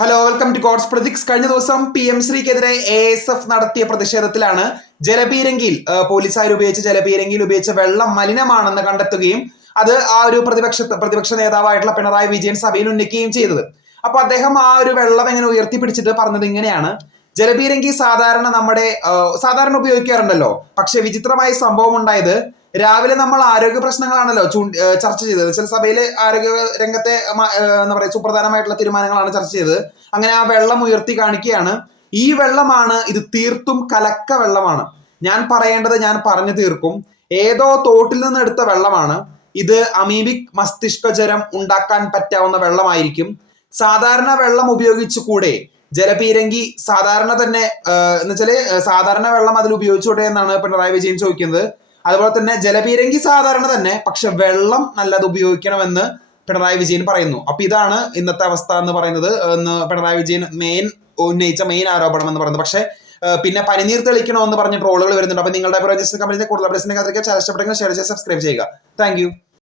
Hello, welcome to God's projects. കഴിഞ്ഞ ദിവസം PM ശ്രീക്കെതിരെ ASF നടത്തിയ പ്രതിഷേധത്തിലാണ് ജലപീരങ്കിയിൽ പോലീസുകാർ ഉപയോഗിച്ച ജലപീരങ്കിയിൽ ഉപയോഗിച്ച വെള്ളം മലിനമാണെന്ന് കണ്ടെത്തുകയും അത് ആ ഒരു പ്രതിപക്ഷ നേതാവായിട്ടുള്ള പിണറായി വിജയൻ സഭയിൽ ഉന്നയിക്കുകയും ചെയ്തത്. അപ്പൊ അദ്ദേഹം ആ ഒരു വെള്ളം എങ്ങനെ ഉയർത്തിപ്പിടിച്ചിട്ട് പറഞ്ഞത് ഇങ്ങനെയാണ്: ജലപീരങ്കി സാധാരണ ഉപയോഗിക്കാറുണ്ടല്ലോ, പക്ഷെ വിചിത്രമായ സംഭവം ഉണ്ടായത് രാവിലെ നമ്മൾ ആരോഗ്യ പ്രശ്നങ്ങളാണല്ലോ ചർച്ച ചെയ്തത്. ചില സഭയിലെ ആരോഗ്യ രംഗത്തെ എന്താ പറയുക സുപ്രധാനമായിട്ടുള്ള തീരുമാനങ്ങളാണ് ചർച്ച ചെയ്തത്. അങ്ങനെ ആ വെള്ളം ഉയർത്തി കാണിക്കുകയാണ്. ഈ വെള്ളമാണ്, ഇത് തീർത്തും കലക്ക വെള്ളമാണ്. ഞാൻ പറയേണ്ടത് ഞാൻ പറഞ്ഞു തീർക്കും. ഏതോ തോട്ടിൽ നിന്ന് എടുത്ത വെള്ളമാണ് ഇത്. അമീബിക് മസ്തിഷ്ക ജ്വരം ഉണ്ടാക്കാൻ പറ്റാവുന്ന വെള്ളമായിരിക്കും. സാധാരണ വെള്ളം ഉപയോഗിച്ചു കൂടെ? ജലപീരങ്കി സാധാരണ തന്നെ എന്ന് വെച്ചാല് സാധാരണ വെള്ളം അതിൽ ഉപയോഗിച്ചൂടെ എന്നാണ് പിണറായി വിജയൻ ചോദിക്കുന്നത്. അതുപോലെ തന്നെ ജലപീരങ്കി സാധാരണ തന്നെ, പക്ഷെ വെള്ളം നല്ലത് ഉപയോഗിക്കണമെന്ന് പിണറായി വിജയൻ പറയുന്നു. അപ്പൊ ഇതാണ് ഇന്നത്തെ അവസ്ഥ എന്ന് പറയുന്നത്, പിണറായി വിജയൻ ഉന്നയിച്ച മെയിൻ ആരോപണം എന്ന് പറയുന്നത്. പക്ഷെ പിന്നെ പനിനീർ തെളിക്കണമെന്ന് പറഞ്ഞ് ട്രോളുകൾ വരുന്നുണ്ട്. അപ്പൊ നിങ്ങളുടെ കൂടുതൽ അപ്ഡേറ്റ്സിനെ കമന്റിൽ കൂടുതൽ അപ്ഡേറ്റ്സിനെ കാത്തിരിക്കുക. ചാനൽ ഇഷ്ടപ്പെട്ടെങ്കിൽ ഷെയർ ചെയ്ത് സബ്സ്ക്രൈബ് ചെയ്യുക. Thank you.